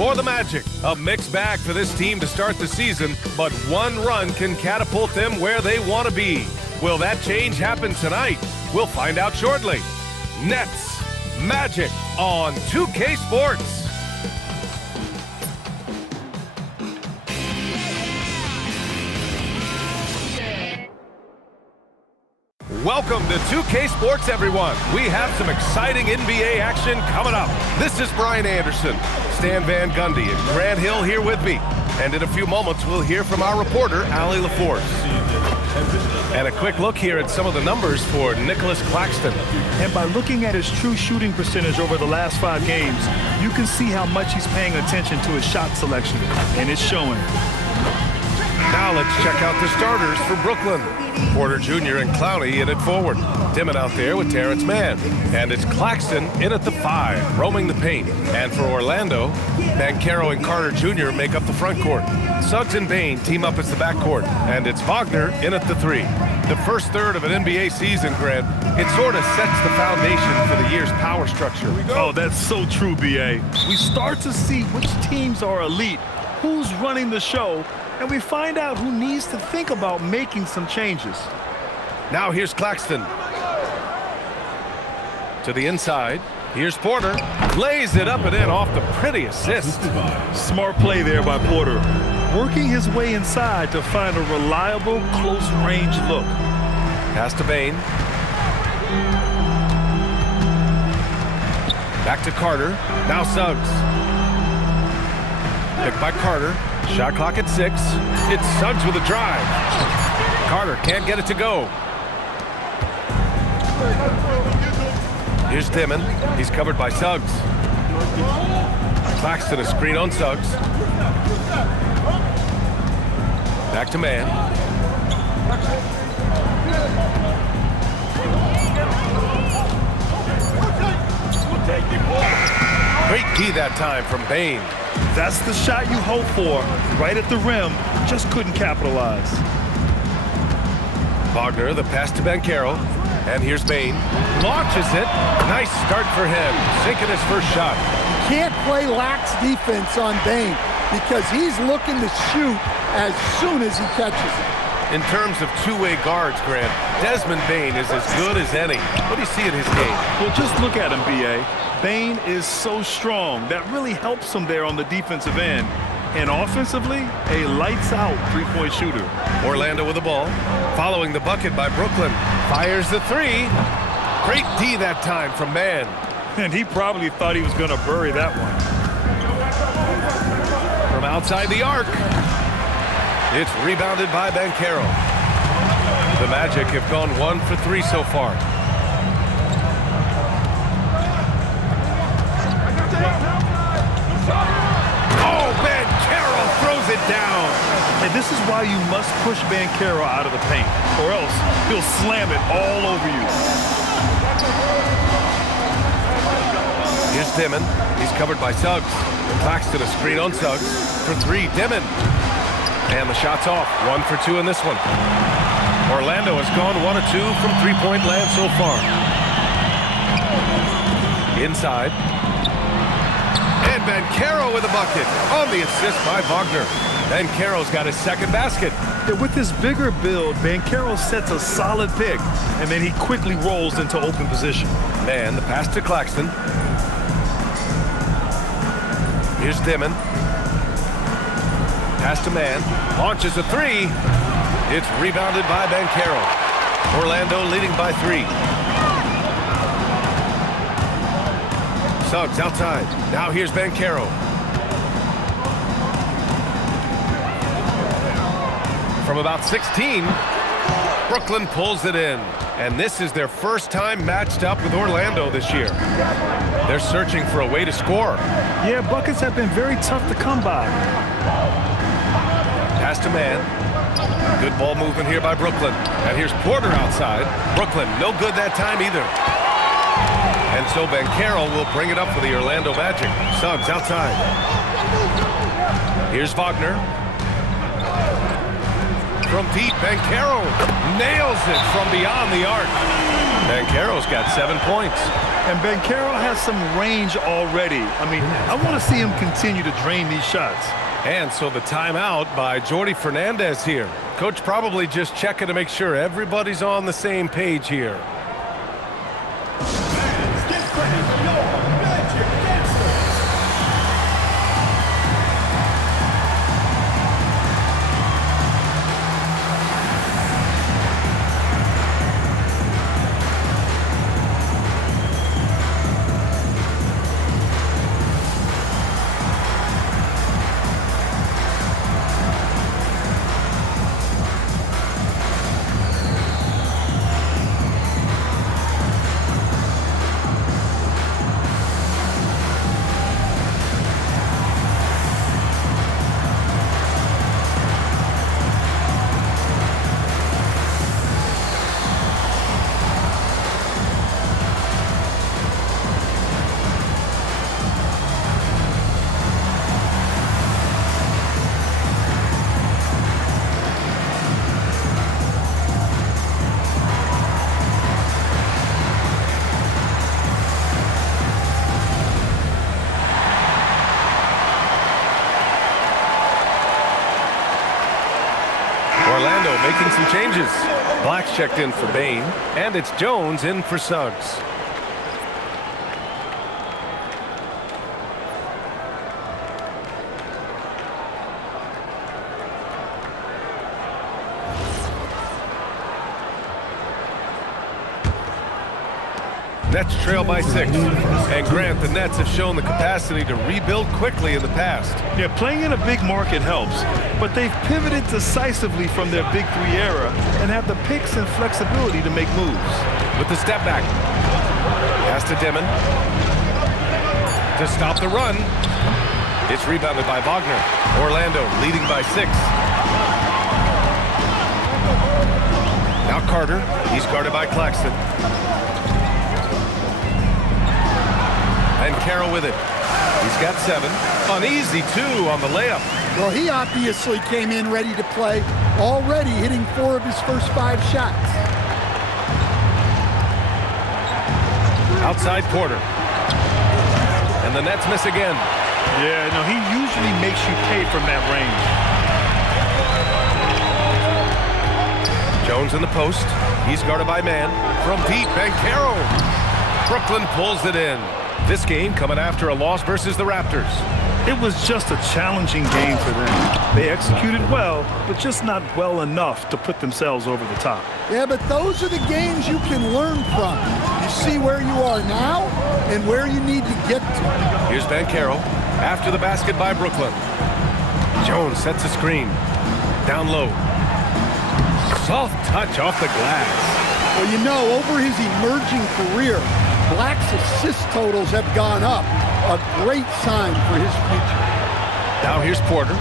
for the Magic. A mixed bag for this team to start the season, but one run can catapult them where they want to be. Will that change happen tonight? We'll find out shortly. Nets Magic on 2K Sports. Welcome to 2K Sports, everyone. We have some exciting NBA action coming up. This is Brian Anderson, Stan Van Gundy, and Grant Hill here with me. And in a few moments, we'll hear from our reporter, Allie LaForce. And a quick look here at some of the numbers for Nicholas Claxton. And by looking at his true shooting percentage over the last 5 games, you can see how much he's paying attention to his shot selection, and it's showing. Now let's check out the starters for Brooklyn. Porter Jr. and Clowney in at forward. Dimon out there with Terrence Mann. And it's Claxton in at the 5, roaming the paint. And for Orlando, Banchero and Carter Jr. make up the front court. Suggs and Bane team up as the backcourt. And it's Wagner in at the 3. The first third of an NBA season, Grant, it sort of sets the foundation for the year's power structure. Oh, that's so true, B.A. We start to see which teams are elite, who's running the show, and we find out who needs to think about making some changes. Now here's Claxton. To the inside. Here's Porter. Lays it up and in off the pretty assist. Smart play there by Porter. Working his way inside to find a reliable, close-range look. Pass to Bane. Back to Carter. Now Suggs. Picked by Carter. Shot clock at 6. It's Suggs with a drive. Carter can't get it to go. Here's Dimon. He's covered by Suggs. Claxton a screen on Suggs. Back to Mann. Great D that time from Bane. That's the shot you hope for. Right at the rim, just couldn't capitalize. Wagner, the pass to Banchero. And here's Bane. Launches it. Nice start for him. Sinking his first shot. Can't play lax defense on Bane because he's looking to shoot as soon as he catches it. In terms of two-way guards, Grant, Desmond Bane is as good as any. What do you see in his game? Well, just look at him, B.A. Bane is so strong. That really helps him there on the defensive end. And offensively, a lights-out three-point shooter. Orlando with the ball. Following the bucket by Brooklyn. Fires the 3. Great D that time from Mann. And he probably thought he was going to bury that one. From outside the arc. It's rebounded by Banchero. The Magic have gone 1 for 3 so far. Oh, Banchero throws it down. And this is why you must push Banchero out of the paint, or else he'll slam it all over you. Here's Dimon. He's covered by Suggs. Claxton a screen on Suggs. For 3, Dimon. And the shot's off. 1 for 2 in this one. Orlando has gone 1 of 2 from three-point land so far. Inside. And Banchero with a bucket on the assist by Wagner. Banchero's got his second basket. With this bigger build, Banchero sets a solid pick, and then he quickly rolls into open position. And the pass to Claxton. Here's Dimon. Pass to Mann. Launches a 3. It's rebounded by Banchero. Orlando leading by 3. Suggs outside. Now here's Banchero. From about 16, Brooklyn pulls it in. And this is their first time matched up with Orlando this year. They're searching for a way to score. Yeah, buckets have been very tough to come by. Pass to Mann. Good ball movement here by Brooklyn. And here's Porter outside. Brooklyn, no good that time either. And so Banchero will bring it up for the Orlando Magic. Suggs outside. Here's Wagner. From deep, Banchero nails it from beyond the arc. Banchero's got 7 points. And Banchero has some range already. I mean, I want to see him continue to drain these shots. And so the timeout by Jordi Fernandez here. Coach probably just checking to make sure everybody's on the same page here. Orlando making some changes. Black's checked in for Bane, and it's Jones in for Suggs. Nets trail by 6. And Grant, the Nets have shown the capacity to rebuild quickly in the past. Yeah, playing in a big market helps, but they've pivoted decisively from their Big Three era and have the picks and flexibility to make moves. With the step back. Pass to Dimon. To stop the run. It's rebounded by Wagner. Orlando leading by 6. Now Carter. He's guarded by Claxton. And Carroll with it. He's got 7. An easy 2 on the layup. Well, he obviously came in ready to play, already hitting 4 of his first 5 shots. Outside Porter. And the Nets miss again. Yeah, no, he usually makes you pay from that range. Jones in the post. He's guarded by man. From deep, Banchero. Brooklyn pulls it in. This game coming after a loss versus the Raptors. It was just a challenging game for them. They executed well, but just not well enough to put themselves over the top. Yeah, but those are the games you can learn from. You see where you are now and where you need to get to. Here's Banchero after the basket by Brooklyn. Jones sets a screen. Down low. Soft touch off the glass. Well, you know, over his emerging career, Black's assist totals have gone up. A great sign for his future. Now here's Porter.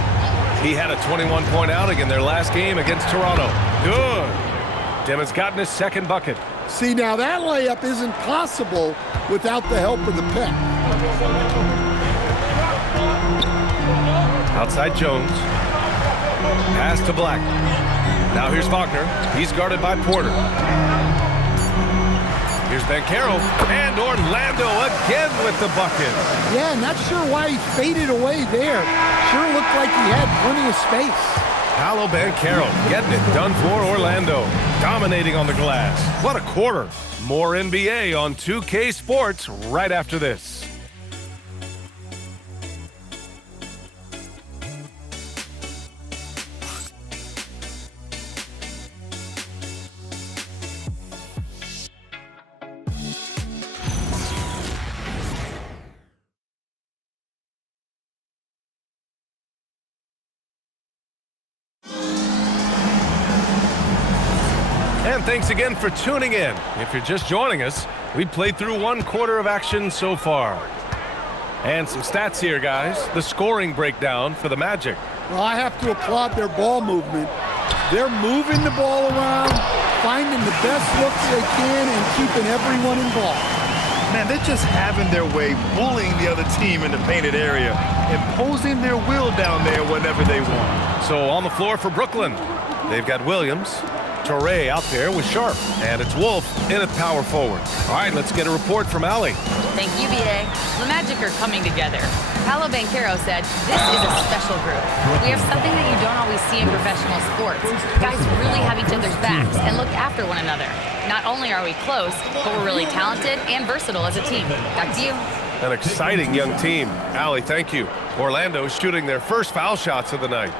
He had a 21-point outing in their last game against Toronto. Good. Dimon's gotten his second bucket. See, now that layup isn't possible without the help of the pick. Outside Jones. Pass to Black. Now here's Wagner. He's guarded by Porter. Here's Banchero, and Orlando again with the bucket. Yeah, not sure why he faded away there. Sure looked like he had plenty of space. Paolo Banchero getting it done for Orlando. Dominating on the glass. What a quarter. More NBA on 2K Sports right after this. And thanks again for tuning in. If you're just joining us, we've played through 1 quarter of action so far. And some stats here, guys. The scoring breakdown for the Magic. Well, I have to applaud their ball movement. They're moving the ball around, finding the best looks they can, and keeping everyone involved. Man, they're just having their way, bullying the other team in the painted area, imposing their will down there whenever they want. So on the floor for Brooklyn, they've got Williams, Torre out there with Sharp. And it's Wolf in at power forward. All right, let's get a report from Allie. Thank you, B.A. The Magic are coming together. Paolo Banchero said, "This is a special group. We have something that you don't always see in professional sports. Guys really have each other's backs and look after one another. Not only are we close, but we're really talented and versatile as a team." Back to you. An exciting young team. Allie, thank you. Orlando shooting their first foul shots of the night.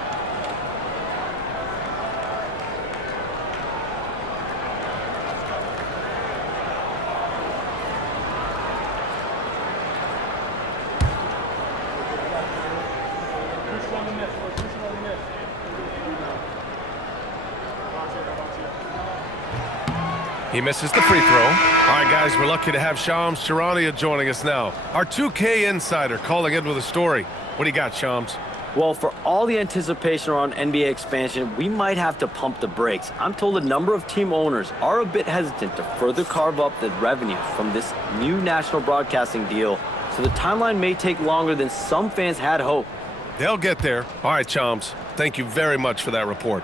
He misses the free throw. All right, guys, we're lucky to have Shams Charania joining us now. Our 2K insider calling in with a story. What do you got, Shams? Well, for all the anticipation around NBA expansion, we might have to pump the brakes. I'm told a number of team owners are a bit hesitant to further carve up the revenue from this new national broadcasting deal, so the timeline may take longer than some fans had hoped. They'll get there. All right, Shams, thank you very much for that report.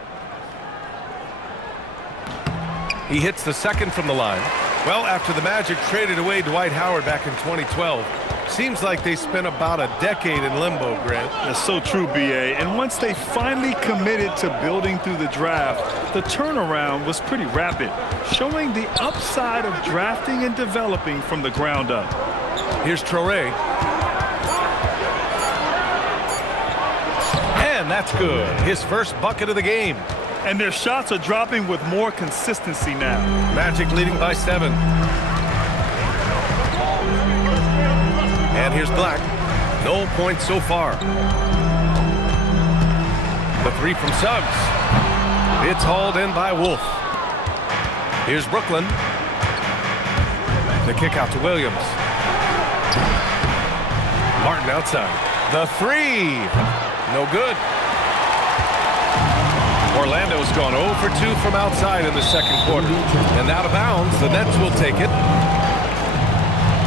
He hits the second from the line. Well, after the Magic traded away Dwight Howard back in 2012, seems like they spent about a decade in limbo, Grant. That's so true, B.A. And once they finally committed to building through the draft, the turnaround was pretty rapid, showing the upside of drafting and developing from the ground up. Here's Traore. And that's good. His first bucket of the game. And their shots are dropping with more consistency now. Magic leading by 7. And here's Black. No points so far. The three from Suggs. It's hauled in by Wolf. Here's Brooklyn. The kick out to Williams. Martin outside. The three. No good. Orlando's gone 0 for 2 from outside in the second quarter. And out of bounds, the Nets will take it.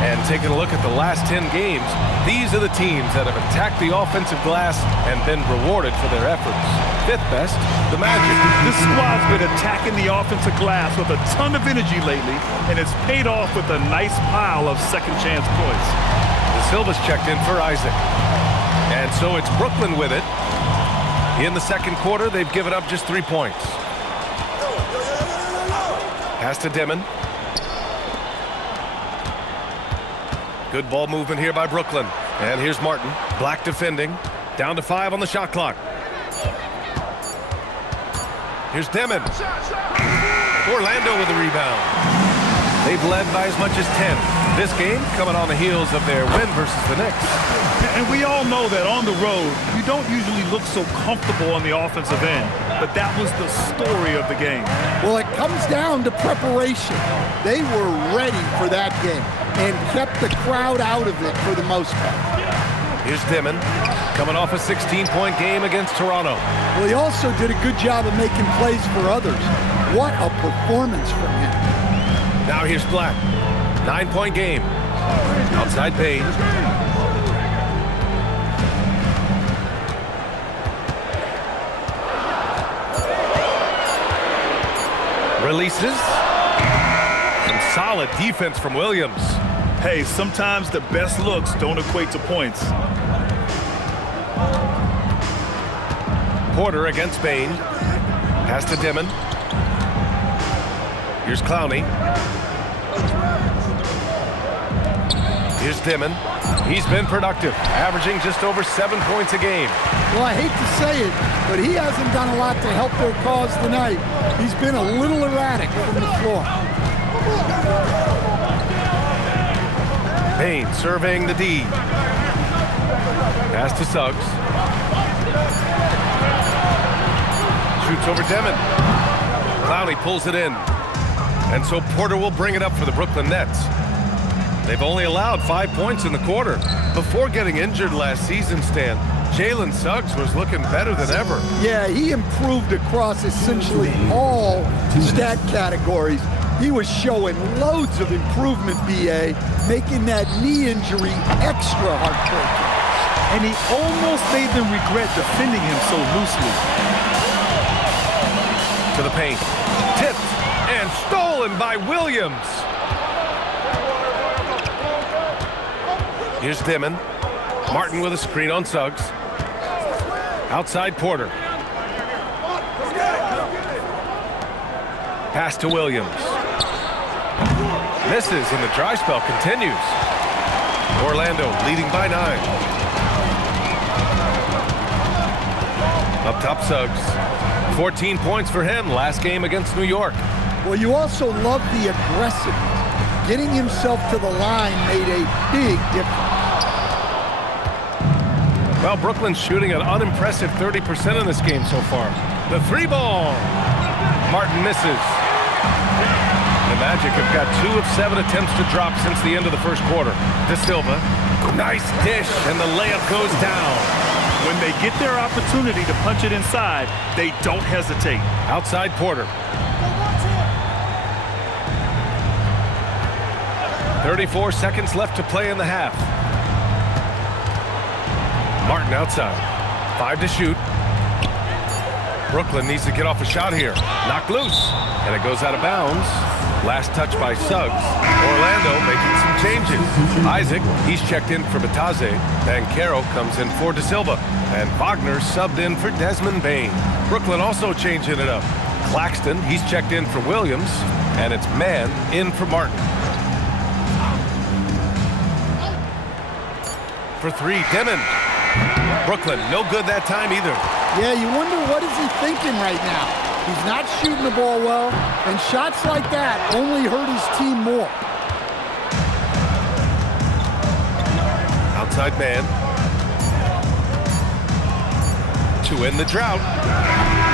And taking a look at the last 10 games, these are the teams that have attacked the offensive glass and been rewarded for their efforts. Fifth best, the Magic. This squad's been attacking the offensive glass with a ton of energy lately, and it's paid off with a nice pile of second chance points. De Silva's checked in for Isaac. And so it's Brooklyn with it. In the second quarter, they've given up just 3 points. Pass to Dimon. Good ball movement here by Brooklyn. And here's Martin. Black defending. Down to 5 on the shot clock. Here's Dimon. Orlando with the rebound. They've led by as much as 10. This game coming on the heels of their win versus the Knicks. And we all know that on the road, you don't usually look so comfortable on the offensive end. But that was the story of the game. Well, it comes down to preparation. They were ready for that game and kept the crowd out of it for the most part. Here's Dimon, coming off a 16-point game against Toronto. Well, he also did a good job of making plays for others. What a performance from him. Now here's Black. 9-point game. Outside Payne. Releases. Some solid defense from Williams. Hey, sometimes the best looks don't equate to points. Porter against Payne. Pass to Dimon. Here's Clowney. Here's Dimon. He's been productive, averaging just over 7 points a game. Well, I hate to say it, but he hasn't done a lot to help their cause tonight. He's been a little erratic from the floor. Payne surveying the D. Pass to Suggs. Shoots over Dimon. Clowney pulls it in. And so Porter will bring it up for the Brooklyn Nets. They've only allowed 5 points in the quarter. Before getting injured last season, Stan, Jalen Suggs was looking better than ever. Yeah, he improved across essentially all stat categories. He was showing loads of improvement, B.A., making that knee injury extra heartbreaking. And he almost made them regret defending him so loosely. To the paint. Tipped and stolen by Williams. Here's Dimon. Martin with a screen on Suggs. Outside Porter. Pass to Williams. Misses and the dry spell continues. Orlando leading by 9. Up top Suggs. 14 points for him last game against New York. Well, you also love the aggressiveness. Getting himself to the line made a big difference. Well, Brooklyn's shooting an unimpressive 30% in this game so far. The 3-ball. Martin misses. The Magic have got 2 of 7 attempts to drop since the end of the first quarter. De Silva. Nice dish, and the layup goes down. When they get their opportunity to punch it inside, they don't hesitate. Outside Porter. 34 seconds left to play in the half. Martin outside. 5 to shoot. Brooklyn needs to get off a shot here. Knocked loose. And it goes out of bounds. Last touch by Suggs. Orlando making some changes. Isaac, he's checked in for Bataze. Banchero comes in for De Silva. And Wagner subbed in for Desmond Bane. Brooklyn also changing it up. Claxton, he's checked in for Williams. And it's Mann in for Martin. For 3, Dimon. Brooklyn, no good that time either. Yeah, you wonder what is he thinking right now. He's not shooting the ball well, and shots like that only hurt his team more. Outside man. To end the drought.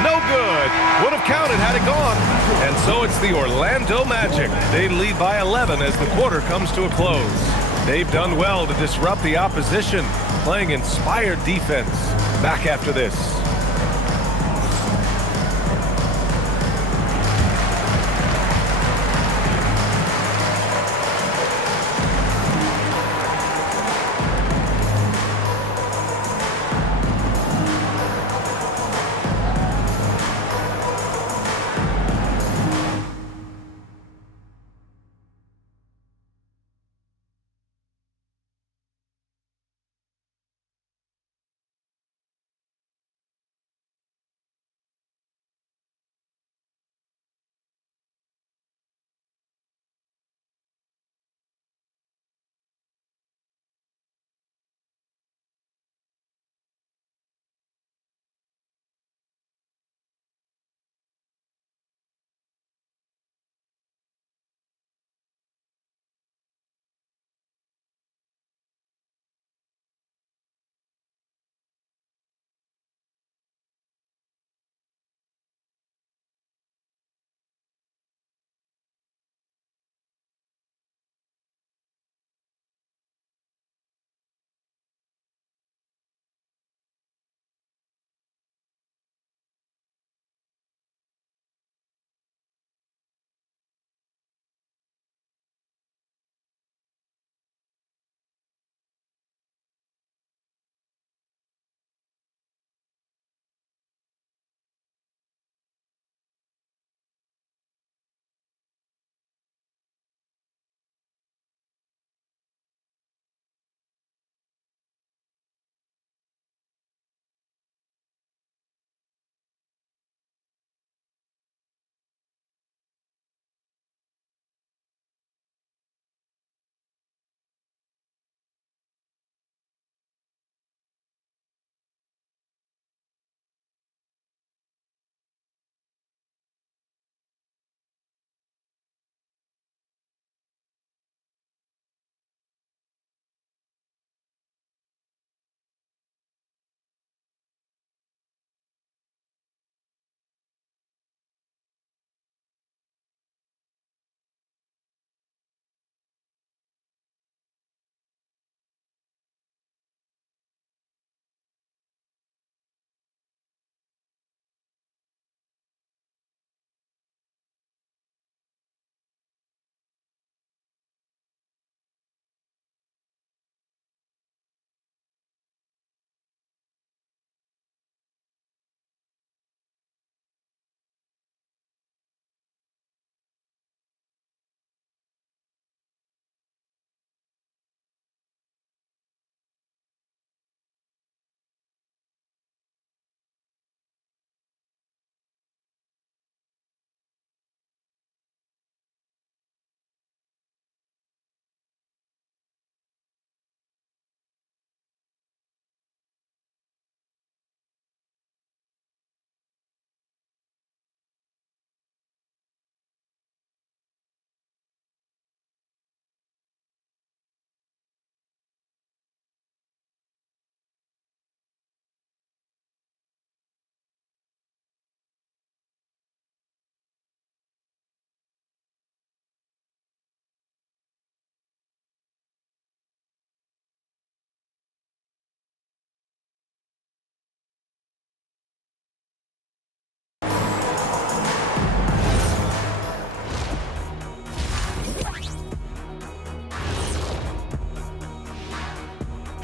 No good. Would have counted had it gone. And so it's the Orlando Magic. They lead by 11 as the quarter comes to a close. They've done well to disrupt the opposition, playing inspired defense. Back after this.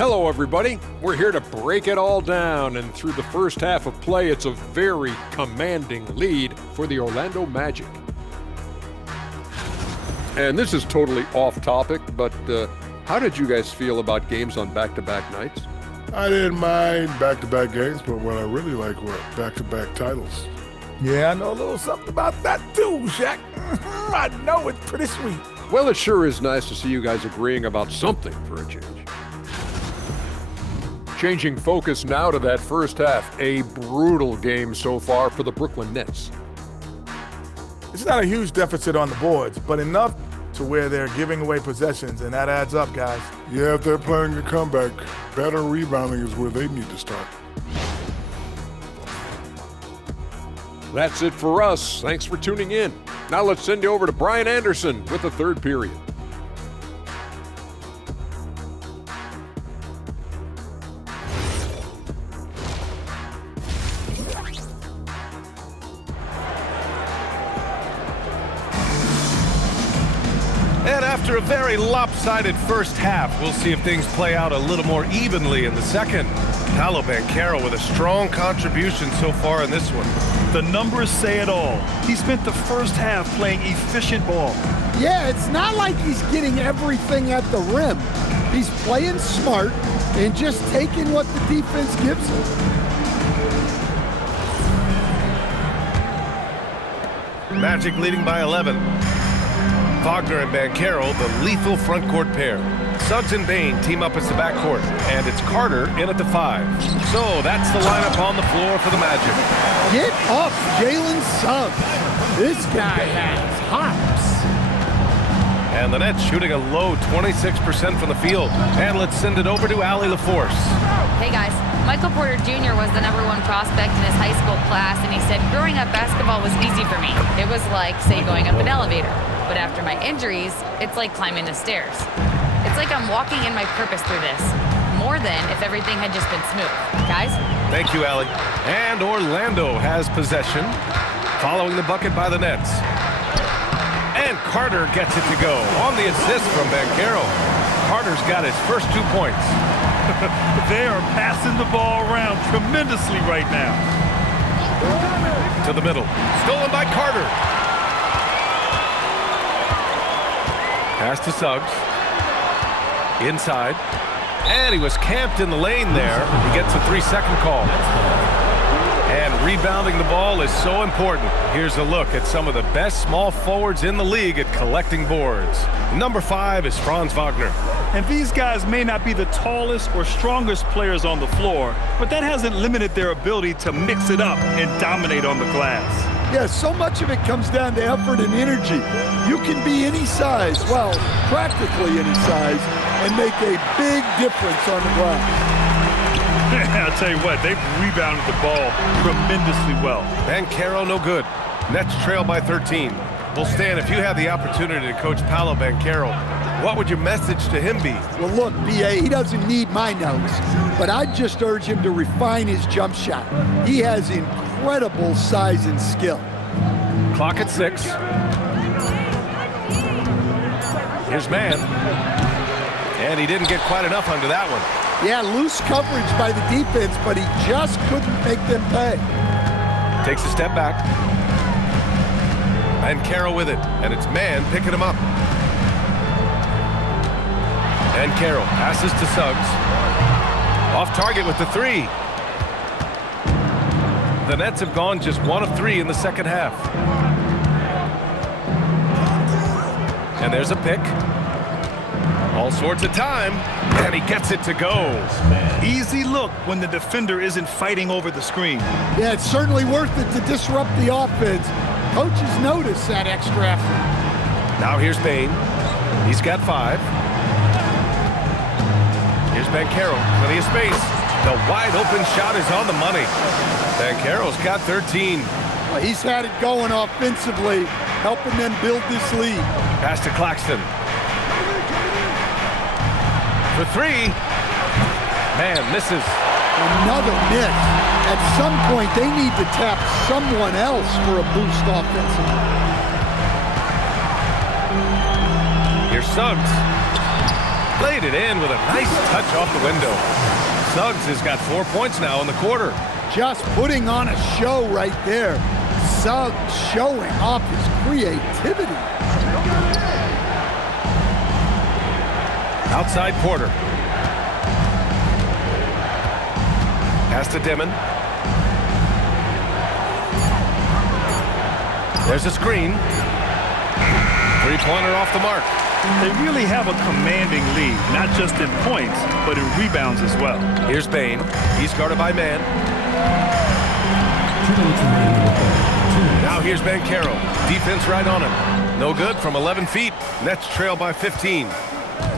Hello, everybody. We're here to break it all down, and through the first half of play, it's a very commanding lead for the Orlando Magic. And this is totally off topic, but how did you guys feel about games on back-to-back nights? I didn't mind back-to-back games, but what I really like were back-to-back titles. Yeah, I know a little something about that too, Shaq. I know it's pretty sweet. Well, it sure is nice to see you guys agreeing about something for a change. Changing focus now to that first half. A brutal game so far for the Brooklyn Nets. It's not a huge deficit on the boards, but enough to where they're giving away possessions, and that adds up, guys. Yeah, if they're playing a comeback, better rebounding is where they need to start. That's it for us. Thanks for tuning in. Now let's send you over to Brian Anderson with the third period. And after a very lopsided first half, we'll see if things play out a little more evenly in the second. Paolo Banchero with a strong contribution so far in this one. The numbers say it all. He spent the first half playing efficient ball. Yeah, it's not like he's getting everything at the rim. He's playing smart and just taking what the defense gives him. Magic leading by 11. Wagner and Banchero, the lethal front court pair. Suggs and Bane team up as the backcourt, and it's Carter in at the 5. So that's the lineup on the floor for the Magic. Get up, Jalen Suggs. This guy has hops. And the Nets shooting a low 26% from the field. And let's send it over to Allie LaForce. Hey guys, Michael Porter Jr. was the #1 prospect in his high school class, and he said growing up basketball was easy for me. It was like, say, going up an elevator. But after my injuries, it's like climbing the stairs. It's like I'm walking in my purpose through this, more than if everything had just been smooth. Guys? Thank you, Allie. And Orlando has possession, following the bucket by the Nets. And Carter gets it to go on the assist from Banchero. Carter's got his first 2 points. They are passing the ball around tremendously right now. To the middle. Stolen by Carter. Pass to Suggs. Inside. And he was camped in the lane there. He gets a 3-second call. And rebounding the ball is so important. Here's a look at some of the best small forwards in the league at collecting boards. Number 5 is Franz Wagner. And these guys may not be the tallest or strongest players on the floor, but that hasn't limited their ability to mix it up and dominate on the glass. Yeah, so much of it comes down to effort and energy. You can be any size, well, practically any size, and make a big difference on the glass. I'll tell you what, they've rebounded the ball tremendously well. Banchero no good. Nets trail by 13. Well, Stan, if you had the opportunity to coach Paolo Banchero, what would your message to him be? Well, look, B.A., he doesn't need my notes, but I'd just urge him to refine his jump shot. He has incredible size and skill. Clock at 6. Here's man. And he didn't get quite enough under that one. Yeah, loose coverage by the defense, but he just couldn't make them pay. Takes a step back. Banchero with it, and it's man picking him up. Banchero passes to Suggs. Off target with the 3. The Nets have gone just 1 of 3 in the second half. And there's a pick. All sorts of time, and he gets it to go. Easy look when the defender isn't fighting over the screen. Yeah, it's certainly worth it to disrupt the offense. Coaches notice that extra effort. Now here's Bane. He's got 5. Here's Banchero. Plenty of space. The wide open shot is on the money. Banchero's got 13. Well, he's had it going offensively, helping them build this lead. Pass to Claxton. For 3. Man, misses. Another miss. At some point, they need to tap someone else for a boost offensively. Here's Suggs. Laid it in with a nice touch off the window. Suggs has got 4 points now in the quarter. Just putting on a show right there. Suggs showing off his creativity. Outside Porter. Pass to Dimon. There's a screen. Three-pointer off the mark. They really have a commanding lead, not just in points, but in rebounds as well. Here's Bane. He's guarded by man. Now here's Banchero. Defense right on him. No good from 11 feet. Nets trail by 15.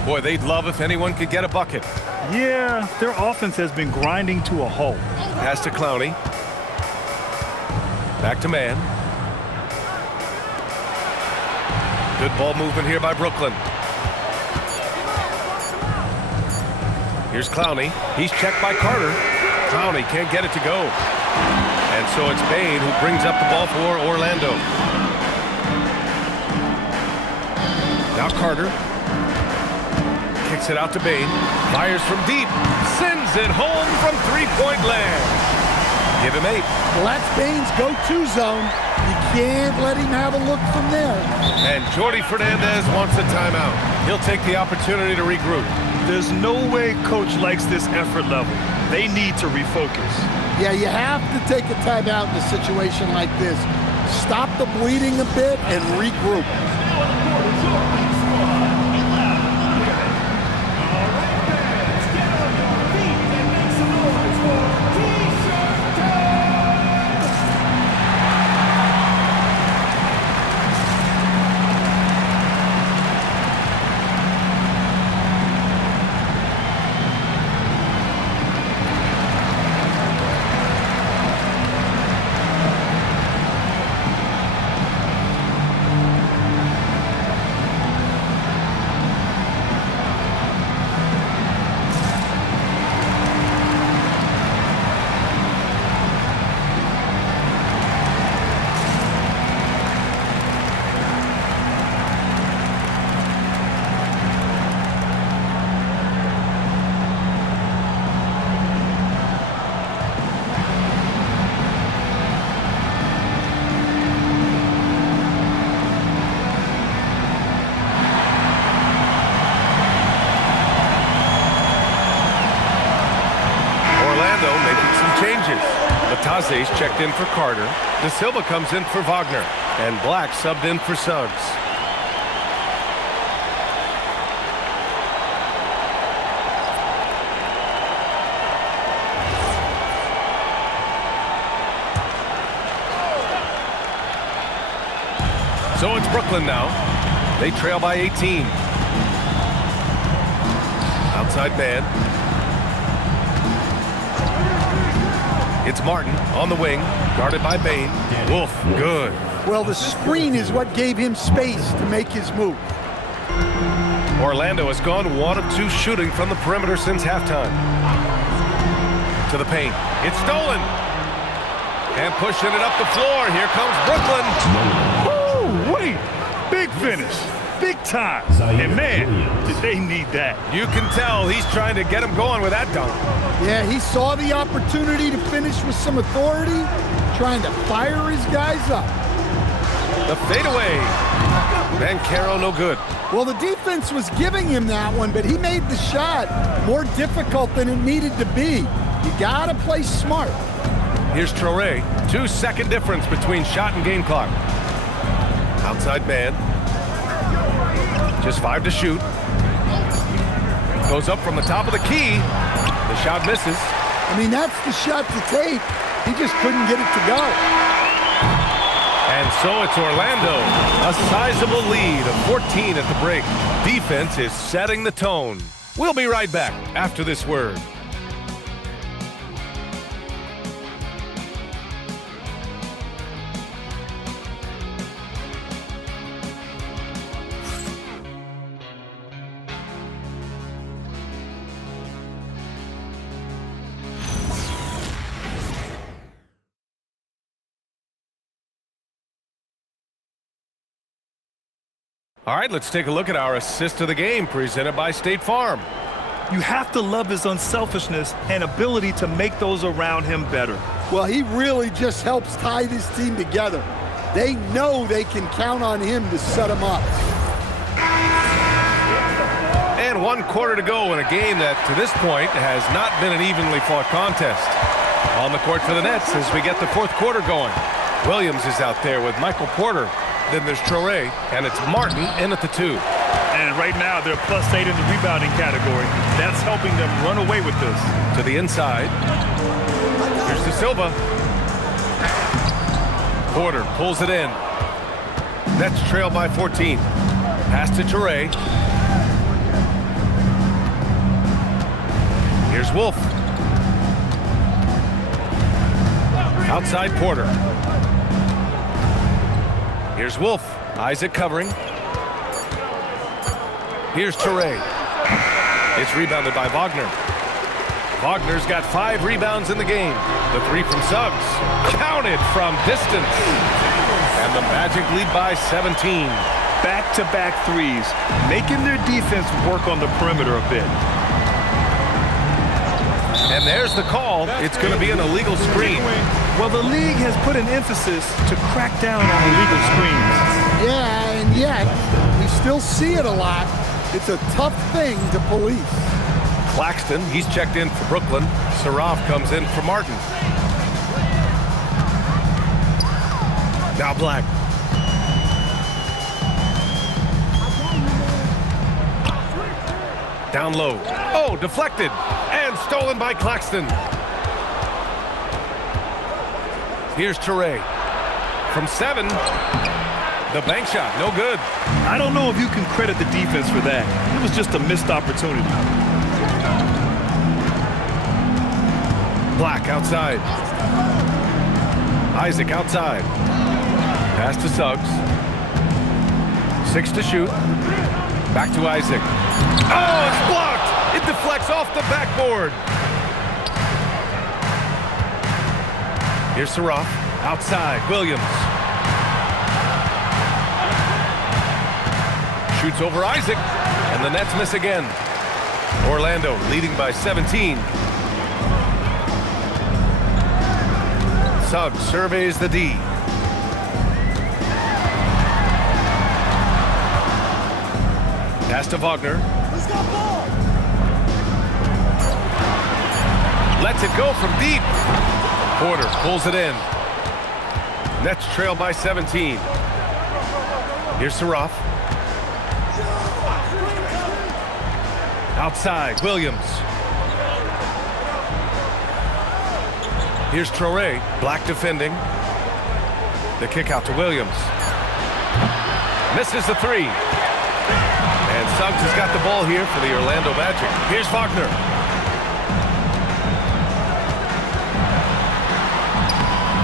Boy, they'd love if anyone could get a bucket. Yeah, their offense has been grinding to a halt. Pass to Clowney. Back to man. Good ball movement here by Brooklyn. Here's Clowney. He's checked by Carter. Clowney can't get it to go. And so it's Bane who brings up the ball for Orlando. Now Carter. Kicks it out to Bane. Fires from deep. Sends it home from three-point land. Give him 8. Well, that's Bane's go-to zone. You can't let him have a look from there. And Jordi Fernandez wants a timeout. He'll take the opportunity to regroup. There's no way coach likes this effort level. They need to refocus. Yeah, you have to take a timeout in a situation like this. Stop the bleeding a bit and regroup. Batase's checked in for Carter. De Silva comes in for Wagner. And Black subbed in for Suggs. So it's Brooklyn now. They trail by 18. Outside man. It's Martin on the wing, guarded by Bane. Wolf, good. Well, the screen is what gave him space to make his move. Orlando has gone 1 of 2 shooting from the perimeter since halftime. To the paint. It's stolen. And pushing it up the floor. Here comes Brooklyn. Woo, wait. Big finish. Big time. And man, did they need that. You can tell he's trying to get him going with that dunk. Yeah, he saw the opportunity to finish with some authority, trying to fire his guys up. The fadeaway. Banchero no good. Well, the defense was giving him that one, but he made the shot more difficult than it needed to be. You gotta play smart. Here's Traoré. 2-second difference between shot and game clock. Outside man. Just 5 to shoot. Goes up from the top of the key. The shot misses. I mean, that's the shot to take. He just couldn't get it to go. And so it's Orlando. A sizable lead of 14 at the break. Defense is setting the tone. We'll be right back after this word. All right, let's take a look at our assist of the game presented by State Farm. You have to love his unselfishness and ability to make those around him better. Well, he really just helps tie this team together. They know they can count on him to set them up. And 1 quarter to go in a game that, to this point, has not been an evenly fought contest. On the court for the Nets as we get the 4th quarter going. Williams is out there with Michael Porter. Then there's Traore, and it's Martin in at the 2. And right now, they're +8 in the rebounding category. That's helping them run away with this. To the inside. Here's De Silva. Porter pulls it in. Nets trail by 14. Pass to Traore. Here's Wolf. Outside Porter. Here's Wolf. Isaac covering. Here's Traore. It's rebounded by Wagner. Wagner's got 5 rebounds in the game. The 3 from Suggs. Counted from distance. And the Magic lead by 17. Back-to-back threes, making their defense work on the perimeter a bit. And there's the call. It's going to be an illegal screen. Well, the league has put an emphasis to crack down on illegal screens. Yeah, and yet we still see it a lot. It's a tough thing to police. Claxton, he's checked in for Brooklyn. Saraf comes in for Martin. Now Black. Down low. Oh, deflected. And stolen by Claxton. Here's Traore. From 7. The bank shot, no good. I don't know if you can credit the defense for that. It was just a missed opportunity. Black outside. Isaac outside. Pass to Suggs. 6 to shoot. Back to Isaac. Oh, it's blocked! It deflects off the backboard. Here's Saraf. Outside. Williams. Shoots over Isaac. And the Nets miss again. Orlando leading by 17. Suggs surveys the D. Pass to Wagner. Lets it go from deep. Porter pulls it in. Nets trail by 17. Here's Saraf. Outside, Williams. Here's Traore. Black defending. The kick out to Williams. Misses the 3. And Suggs has got the ball here for the Orlando Magic. Here's Wagner.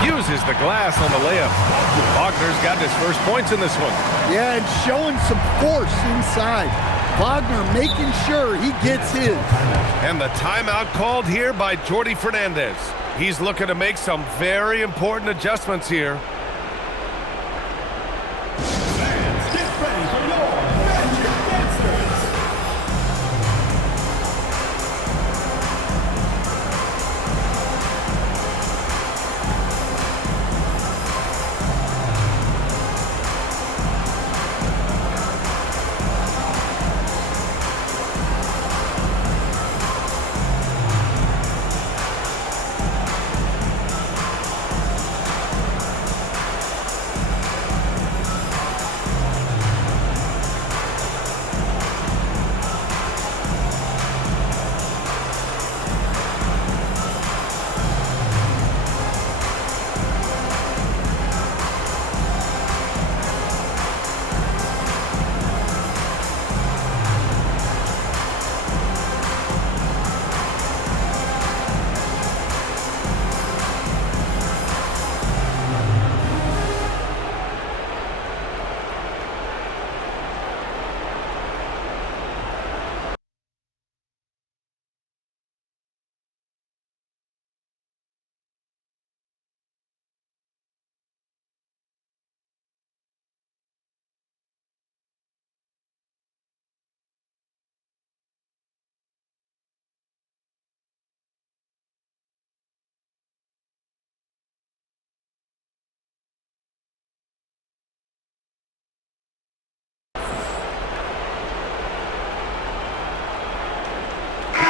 Uses the glass on the layup. Wagner's got his first points in this one. Yeah, and showing some force inside. Wagner making sure he gets his. And the timeout called here by Jordi Fernandez. He's looking to make some very important adjustments here.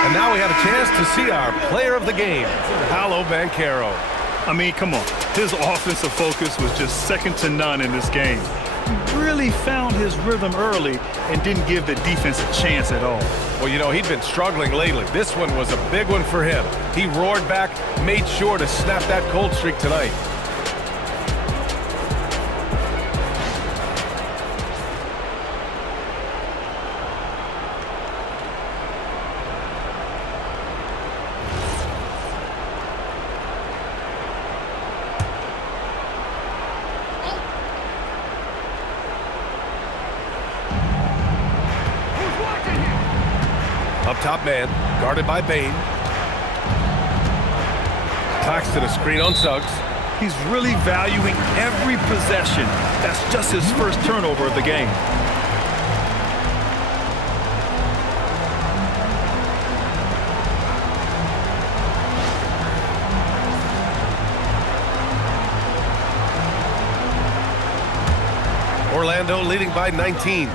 And now we have a chance to see our player of the game, Paolo Banchero. I mean, come on. His offensive focus was just second to none in this game. He really found his rhythm early and didn't give the defense a chance at all. Well, you know, he'd been struggling lately. This one was a big one for him. He roared back, made sure to snap that cold streak tonight. Up top man, guarded by Bane. Claxton a screen on Suggs. He's really valuing every possession. That's just his first turnover of the game. Orlando leading by 19.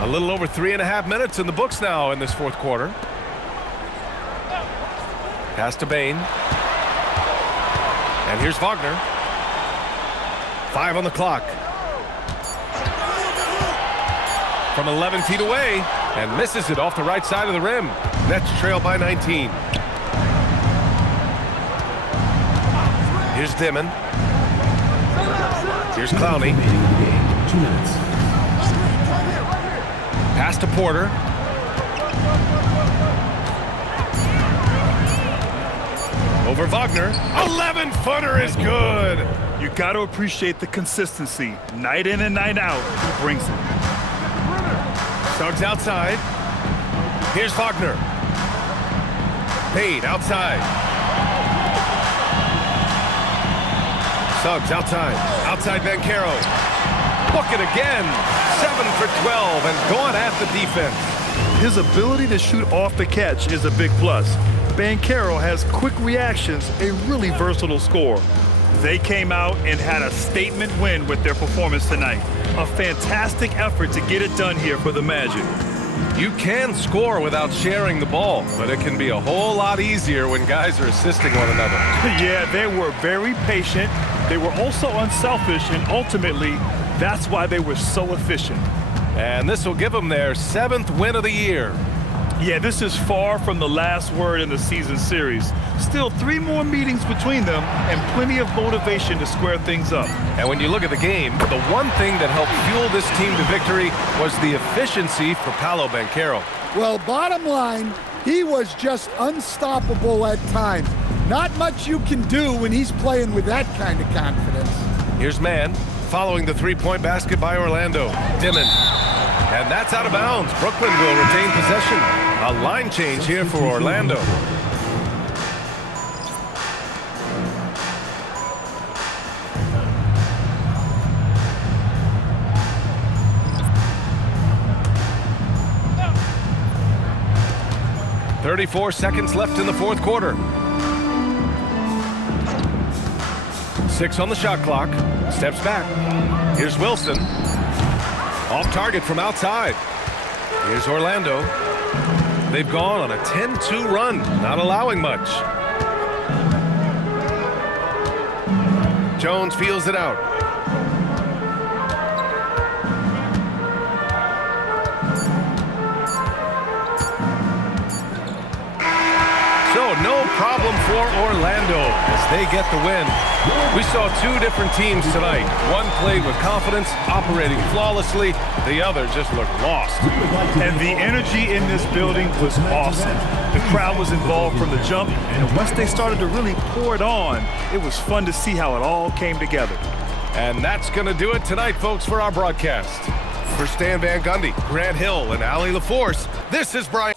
A little over 3.5 minutes in the books now in this fourth quarter. Pass to Bane. And here's Wagner. 5 on the clock. From 11 feet away, and misses it off the right side of the rim. Nets trail by 19. Here's Dimon. Here's Clowney. 2 minutes. Pass to Porter. Over Wagner. 11-footer is good. You got to appreciate the consistency. Night in and night out, he brings it. Suggs outside. Here's Wagner. Payne outside. Suggs outside. Outside Banchero. Book it again. 7 for 12 and going at the defense. His ability to shoot off the catch is a big plus. Banchero has quick reactions, a really versatile scorer. They came out and had a statement win with their performance tonight. A fantastic effort to get it done here for the Magic. You can score without sharing the ball, but it can be a whole lot easier when guys are assisting one another. Yeah, they were very patient. They were also unselfish, and ultimately, that's why they were so efficient. And this will give them their 7th win of the year. Yeah, this is far from the last word in the season series. Still 3 more meetings between them and plenty of motivation to square things up. And when you look at the game, the one thing that helped fuel this team to victory was the efficiency for Paolo Banchero. Well, bottom line, he was just unstoppable at times. Not much you can do when he's playing with that kind of confidence. Here's Mann, following the 3-point basket by Orlando. Dimon. And that's out of bounds. Brooklyn will retain possession. A line change here for Orlando. .34 seconds left in the fourth quarter. 6 on the shot clock. Steps back. Here's Wilson. Off target from outside. Here's Orlando. They've gone on a 10-2 run, not allowing much. Jones feels it out. So no problem for Orlando as they get the win. We saw 2 different teams tonight. One played with confidence, operating flawlessly. The other just looked lost. And the energy in this building was awesome. The crowd was involved from the jump, and once they started to really pour it on, it was fun to see how it all came together. And that's going to do it tonight, folks, for our broadcast. For Stan Van Gundy, Grant Hill, and Allie LaForce, this is Brian